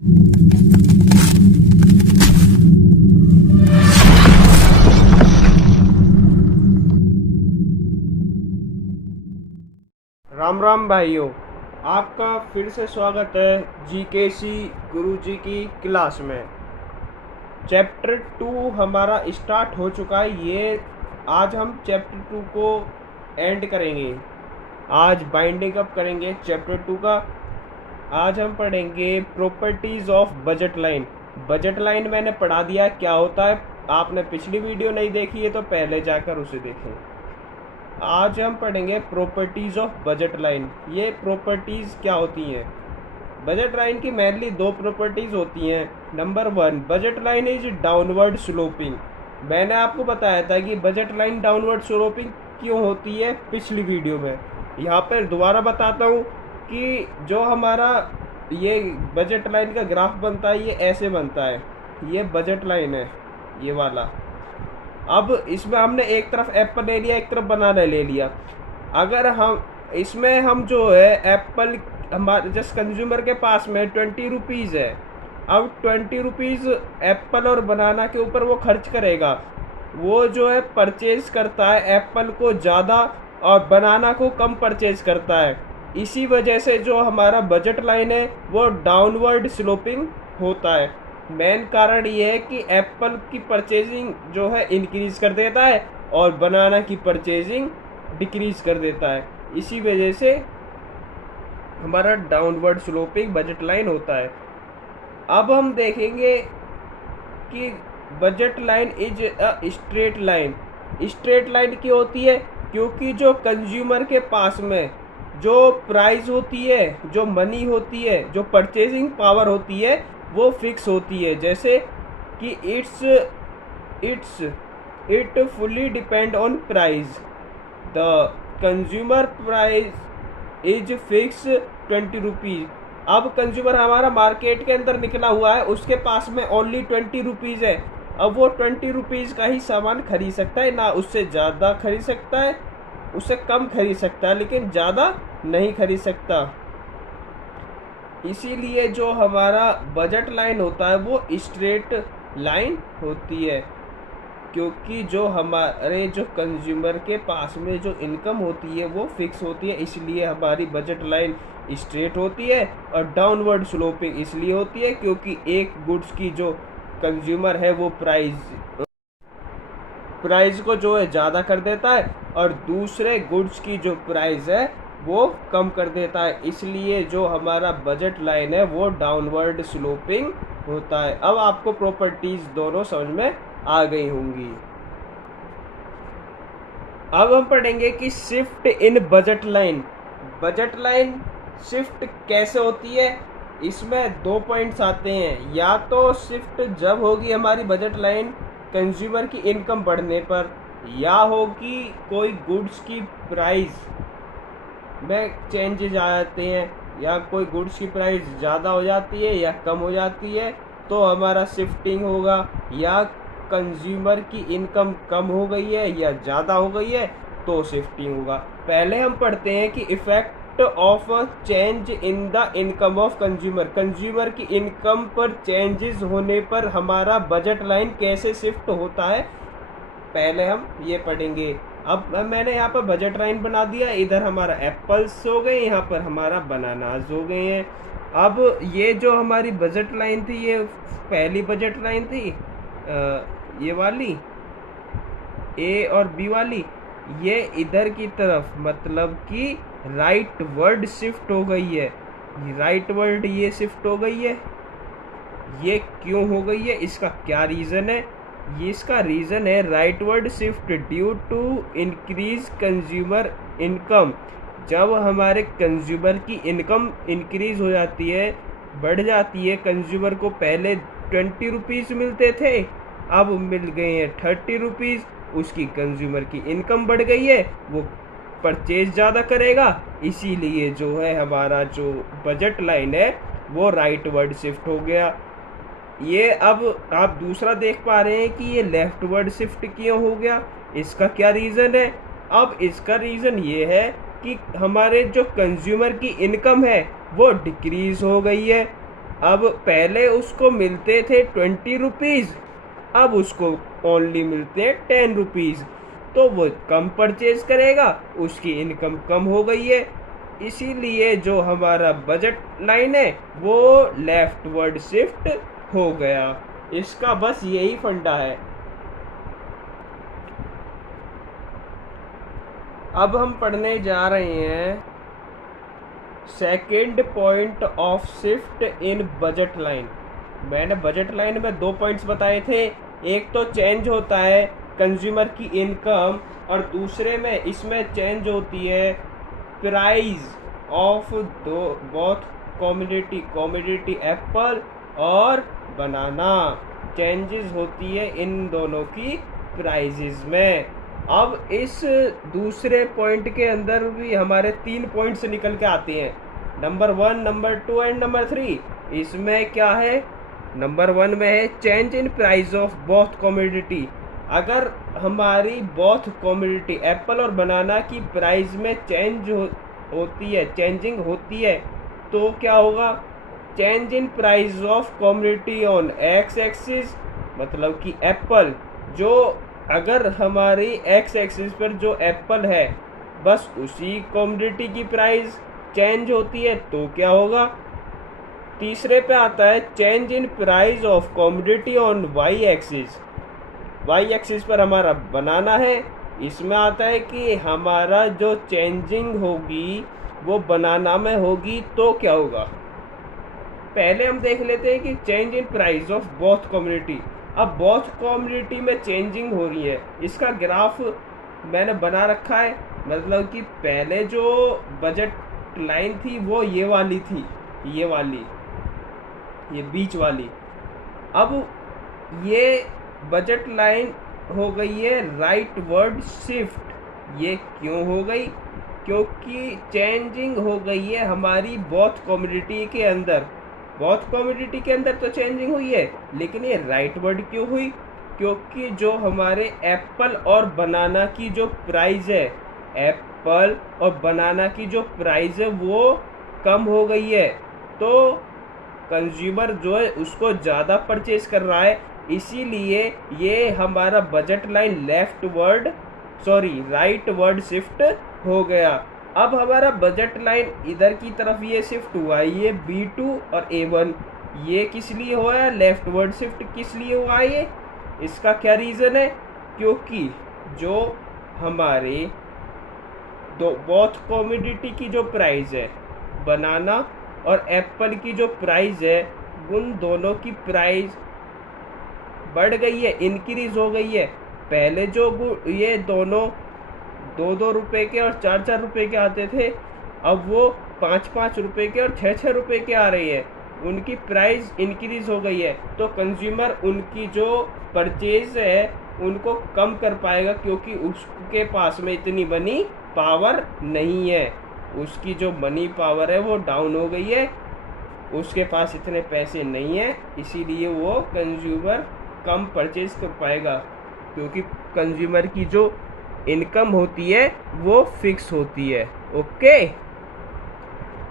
राम राम भाइयों, आपका फिर से स्वागत है जीकेसी गुरुजी की क्लास में। चैप्टर 2 हमारा स्टार्ट हो चुका है। ये आज हम चैप्टर 2 को एंड करेंगे। आज बाइंडिंग अप करेंगे चैप्टर 2 का। आज हम पढ़ेंगे properties of budget line. Budget line मैंने पढ़ा दिया क्या होता है। आपने पिछली वीडियो नहीं देखी है तो पहले जाकर उसे देखें। आज हम पढ़ेंगे प्रॉपर्टीज़ ऑफ बजट लाइन। ये प्रॉपर्टीज़ क्या होती हैं? बजट लाइन की मेनली दो प्रॉपर्टीज़ होती हैं। Number 1, budget line is downward sloping. मैंने आपको बताया था कि बजट लाइन डाउनवर्ड स्लोपिंग क्यों होती है पिछली वीडियो में। यहाँ पर दोबारा बताता हूँ कि जो हमारा ये बजट लाइन का ग्राफ बनता है ये ऐसे बनता है। ये बजट लाइन है, ये वाला। अब इसमें हमने एक तरफ एप्पल ले लिया, एक तरफ बनाना ले लिया। अगर हम इसमें हम जो है एप्पल हमारे जस्ट कंज्यूमर के पास में 20 रुपीज़ है। अब 20 रुपीज़ एप्पल और बनाना के ऊपर वो खर्च करेगा। वो जो है परचेज करता है एप्पल को ज़्यादा और बनाना को कम परचेज करता है। इसी वजह से जो हमारा बजट लाइन है वो डाउनवर्ड स्लोपिंग होता है। मेन कारण ये है कि एप्पल की परचेजिंग जो है इंक्रीज़ कर देता है और बनाना की परचेजिंग डिक्रीज़ कर देता है। इसी वजह से हमारा डाउनवर्ड स्लोपिंग बजट लाइन होता है। अब हम देखेंगे कि budget line is a straight line. Straight line क्यों होती है? क्योंकि जो कंज्यूमर के पास में जो प्राइस होती है, जो मनी होती है, जो परचेजिंग पावर होती है वो फिक्स होती है। जैसे कि it fully depend on price. The consumer price is fix 20 rupees. अब कंज्यूमर हमारा मार्केट के अंदर निकला हुआ है, उसके पास में ओनली 20 रुपीज़ है। अब वो 20 रुपीज़ का ही सामान खरीद सकता है, ना उससे ज़्यादा खरीद सकता है, उससे कम खरीद सकता है, लेकिन ज़्यादा नहीं खरीद सकता। इसीलिए जो हमारा बजट लाइन होता है वो स्ट्रेट लाइन होती है। क्योंकि जो हमारे जो कंज्यूमर के पास में जो इनकम होती है वो फिक्स होती है, इसलिए हमारी बजट लाइन स्ट्रेट होती है। और डाउनवर्ड स्लोपिंग इसलिए होती है क्योंकि एक गुड्स की जो कंज्यूमर है वो प्राइस को जो है ज़्यादा कर देता है और दूसरे गुड्स की जो प्राइस है वो कम कर देता है। इसलिए जो हमारा बजट लाइन है वो डाउनवर्ड स्लोपिंग होता है। अब आपको प्रॉपर्टीज़ दोनों समझ में आ गई होंगी। अब हम पढ़ेंगे कि shift in budget line. Budget line shift कैसे होती है? इसमें 2 पॉइंट्स आते हैं। या तो शिफ्ट जब होगी हमारी बजट लाइन कंज्यूमर की इनकम बढ़ने पर, या होगी कोई गुड्स की प्राइस में चेंजेज आ जाते हैं, या कोई गुड्स की प्राइस ज़्यादा हो जाती है या कम हो जाती है तो हमारा शिफ्टिंग होगा। या कंज्यूमर की इनकम कम हो गई है या ज़्यादा हो गई है तो शिफ्टिंग होगा। पहले हम पढ़ते हैं कि effect of change in the income of consumer. Consumer की इनकम पर चेंजेस होने पर हमारा बजट लाइन कैसे शिफ्ट होता है, पहले हम ये पढ़ेंगे। अब मैंने यहाँ पर बजट लाइन बना दिया। इधर हमारा एप्पल्स हो गए, यहाँ पर हमारा बनानास हो गए हैं। अब ये जो हमारी बजट लाइन थी ये पहली बजट लाइन थी, ये वाली ए और बी वाली, ये इधर की तरफ मतलब कि राइट वर्ड शिफ्ट हो गई है। राइट वर्ड ये शिफ्ट हो गई है। ये क्यों हो गई है, इसका क्या रीज़न है? ये इसका रीज़न है rightward shift due to increase consumer income. जब हमारे कंज्यूमर की इनकम इंक्रीज हो जाती है, बढ़ जाती है, कंज्यूमर को पहले 20 रुपीज़ मिलते थे, अब मिल गए हैं 30 रुपीज़। उसकी कंज्यूमर की इनकम बढ़ गई है, वो परचेज ज़्यादा करेगा। इसीलिए जो है हमारा जो बजट लाइन है वो राइट वर्ड शिफ्ट हो गया। ये अब आप दूसरा देख पा रहे हैं कि ये लेफ्ट वर्ड शिफ्ट क्यों हो गया, इसका क्या रीज़न है? अब इसका रीज़न ये है कि हमारे जो कंज्यूमर की इनकम है वो डिक्रीज़ हो गई है। अब पहले उसको मिलते थे 20 रुपीज़, अब उसको ओनली मिलते हैं 10 रुपीज़, तो वो कम परचेज करेगा, उसकी इनकम कम हो गई है। इसीलिए जो हमारा बजट लाइन है वो लेफ्टवर्ड शिफ्ट हो गया। इसका बस यही फंडा है। अब हम पढ़ने जा रहे हैं second point of shift in budget line. मैंने बजट लाइन में 2 पॉइंट्स बताए थे, एक तो चेंज होता है कंज्यूमर की इनकम, और दूसरे में इसमें चेंज होती है price of both commodity Apple और बनाना, चेंजेस होती है इन दोनों की प्राइजेज में। अब इस दूसरे पॉइंट के अंदर भी हमारे 3 पॉइंट्स निकल के आते हैं, नंबर 1, नंबर 2 एंड नंबर 3। इसमें क्या है, नंबर 1 में है change in price of both commodity. अगर हमारी बोथ कॉमोडिटी एप्पल और बनाना की प्राइस में चेंजिंग होती है, तो क्या होगा, change in price of commodity on x axis, मतलब कि एप्पल, जो अगर हमारी एक्स एक्सिस पर जो एप्पल है बस उसी कॉमोडिटी की प्राइस चेंज होती है, तो क्या होगा। तीसरे पे आता है change in price of commodity on Y axis. Y axis पर हमारा बनाना है, इसमें आता है कि हमारा जो चेंजिंग होगी वो बनाना में होगी, तो क्या होगा। पहले हम देख लेते हैं कि change in price of both commodity. अब बोथ कॉमोडिटी में चेंजिंग हो रही है, इसका ग्राफ मैंने बना रखा है, मतलब कि पहले जो बजट लाइन थी वो ये वाली थी, ये वाली, ये बीच वाली। अब ये बजट लाइन हो गई है राइट वर्ड शिफ्ट। ये क्यों हो गई, क्योंकि चेंजिंग हो गई है हमारी बोथ कॉमोडिटी के अंदर। बोथ कॉमोडिटी के अंदर तो चेंजिंग हुई है, लेकिन ये राइट वर्ड क्यों हुई, क्योंकि जो हमारे एप्पल और बनाना की जो प्राइस है, एप्पल और बनाना की जो प्राइस है वो कम हो गई है, तो कंज्यूमर जो है उसको ज़्यादा परचेज कर रहा है, इसीलिए ये हमारा budget line right word shift हो गया। अब हमारा बजट लाइन इधर की तरफ ये शिफ्ट हुआ है, ये B2 और A1, ये किस लिए हुआ है, लेफ्ट वर्ड शिफ्ट किस लिए हुआ है ये, इसका क्या रीज़न है, क्योंकि जो हमारे बोथ कॉमोडिटी की जो प्राइस है, बनाना और एप्पल की जो प्राइस है, उन दोनों की प्राइस बढ़ गई है, इंक्रीज हो गई है। पहले जो ये दोनों 2-2 रुपए के और 4-4 रुपए के आते थे, अब वो 5-5 रुपए के और 6-6 रुपए के आ रही है, उनकी प्राइस इंक्रीज हो गई है, तो कंज्यूमर उनकी जो परचेज है उनको कम कर पाएगा, क्योंकि उसके पास में इतनी मनी पावर नहीं है, उसकी जो मनी पावर है वो डाउन हो गई है, उसके पास इतने पैसे नहीं है, इसीलिए वो कंज्यूमर कम परचेज कर पाएगा, क्योंकि कंज्यूमर की जो इनकम होती है वो फिक्स होती है। ओके,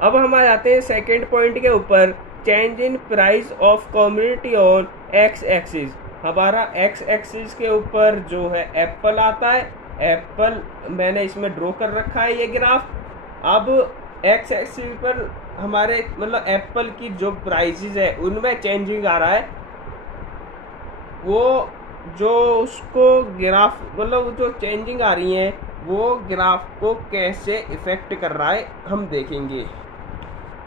अब हम आ जाते हैं सेकेंड पॉइंट के ऊपर, change in price of commodity on x axis. हमारा एक्स एक्सिस के ऊपर जो है एप्पल आता है, एप्पल मैंने इसमें ड्रॉ कर रखा है ये ग्राफ। अब एक्स एक्सिस पर हमारे मतलब एप्पल की जो प्राइसेस है उनमें चेंजिंग आ रहा है, वो जो उसको ग्राफ मतलब जो चेंजिंग आ रही है वो ग्राफ को कैसे इफ़ेक्ट कर रहा है हम देखेंगे।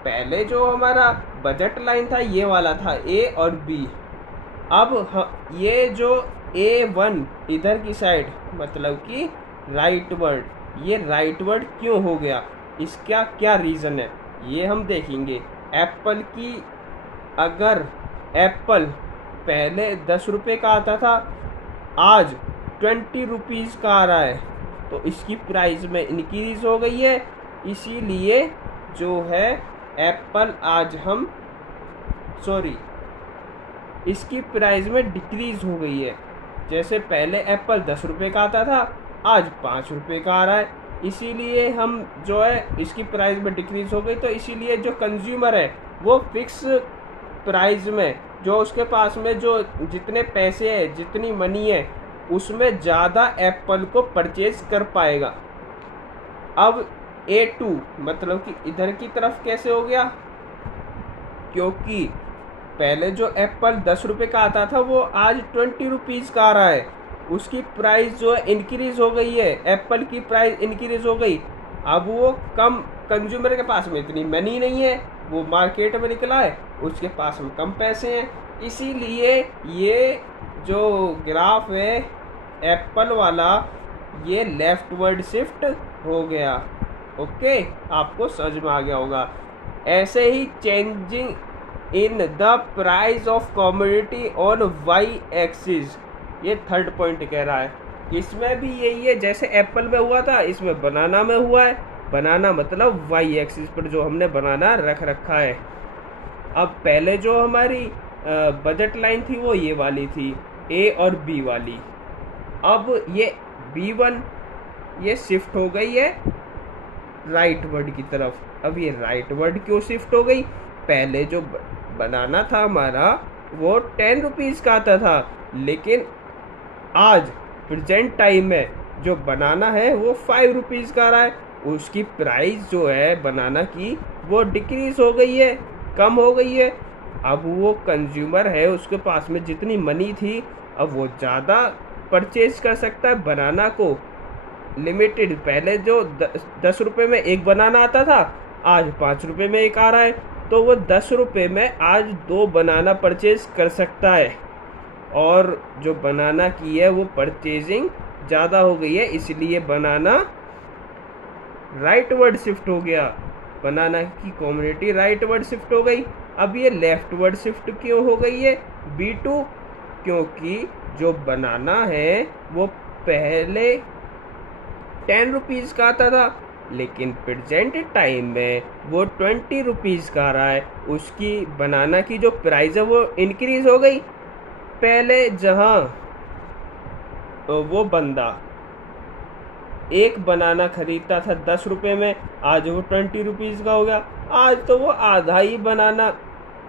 पहले जो हमारा बजट लाइन था ये वाला था, ए और बी। अब ये जो A1 इधर की साइड, मतलब कि राइट वर्ड, ये राइट वर्ड क्यों हो गया, इसका क्या रीज़न है ये हम देखेंगे। एप्पल की, अगर एप्पल पहले 10 रुपये का आता था, आज 20 रुपीज़ का आ रहा है, तो इसकी प्राइस में इंक्रीज़ हो गई है, इसीलिए जो है एप्पल आज हम इसकी प्राइस में डिक्रीज़ हो गई है। जैसे पहले एप्पल 10 रुपये का आता था, आज 5 रुपये का आ रहा है, इसीलिए हम जो है इसकी प्राइस में डिक्रीज़ हो गई, तो इसीलिए जो कंज्यूमर है वो फिक्स प्राइस में, जो उसके पास में जो जितने पैसे हैं, जितनी मनी है, उसमें ज़्यादा एप्पल को परचेज कर पाएगा। अब A2 मतलब कि इधर की तरफ कैसे हो गया, क्योंकि पहले जो एप्पल 10 रुपये का आता था वो आज 20 रुपीज़ का आ रहा है। उसकी प्राइस जो है इंक्रीज़ हो गई है, एप्पल की प्राइस इंक्रीज़ हो गई। अब वो कम, कंज्यूमर के पास में इतनी मनी नहीं है, वो मार्केट में निकला है, उसके पास में कम पैसे हैं, इसीलिए ये जो ग्राफ है एप्पल वाला, ये लेफ्टवर्ड शिफ्ट हो गया। ओके, आपको समझ में आ गया होगा। ऐसे ही changing in the price of commodity on Y axis, ये थर्ड पॉइंट कह रहा है। इसमें भी यही है, जैसे एप्पल में हुआ था, इसमें बनाना में हुआ है। बनाना मतलब वाई एक्सिस पर जो हमने बनाना रख रखा है। अब पहले जो हमारी बजट लाइन थी वो ये वाली थी, ए और बी वाली। अब ये B1 ये शिफ्ट हो गई है राइट वर्ड की तरफ। अब ये राइट वर्ड क्यों शिफ्ट हो गई, पहले जो बनाना था हमारा वो 10 रुपीज़ का आता था, लेकिन आज प्रेजेंट टाइम में जो बनाना है वो 5 रुपीज़ का आ रहा है। उसकी प्राइस जो है बनाना की वो डिक्रीज हो गई है, कम हो गई है। अब वो कंज्यूमर है, उसके पास में जितनी मनी थी, अब वो ज़्यादा परचेज कर सकता है बनाना को। लिमिटेड, पहले जो 10 रुपये में एक बनाना आता था, आज 5 रुपये में एक आ रहा है, तो वो 10 रुपये में आज 2 बनाना परचेज कर सकता है। और जो बनाना की है वो परचेजिंग ज़्यादा हो गई है, इसलिए बनाना राइट वर्ड शिफ्ट हो गया, बनाना की कम्युनिटी राइट वर्ड शिफ्ट हो गई। अब ये लेफ्ट वर्ड शिफ्ट क्यों हो गई है B2, क्योंकि जो बनाना है वो पहले 10 रुपीज़ का आता था, लेकिन प्रेजेंट टाइम में वो 20 रुपीज़ का आ रहा है। उसकी बनाना की जो प्राइस है वो इंक्रीज़ हो गई। पहले जहाँ वो बंदा एक बनाना खरीदता था 10 रुपये में, आज वो 20 रुपीज़ का हो गया। आज तो वो आधा ही बनाना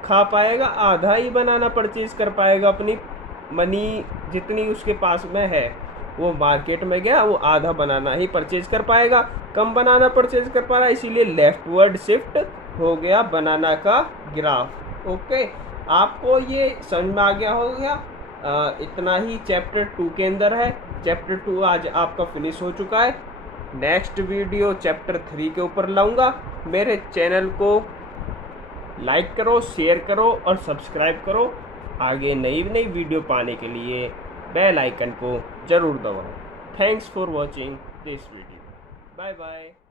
खा पाएगा, आधा ही बनाना परचेज़ कर पाएगा। अपनी मनी जितनी उसके पास में है, वो मार्केट में गया, वो आधा बनाना ही परचेज कर पाएगा, कम बनाना परचेज कर पा रहा है, इसीलिए लेफ्टवर्ड शिफ्ट हो गया बनाना का ग्राफ। ओके, आपको ये समझ में आ गया होगा। इतना ही चैप्टर 2 के अंदर है। चैप्टर 2 आज आपका फिनिश हो चुका है। नेक्स्ट वीडियो चैप्टर 3 के ऊपर लाऊंगा। मेरे चैनल को लाइक करो, शेयर करो और सब्सक्राइब करो। आगे नई नई वीडियो पाने के लिए बेल आइकन को ज़रूर दबाओ। Thanks for watching this video. Bye bye.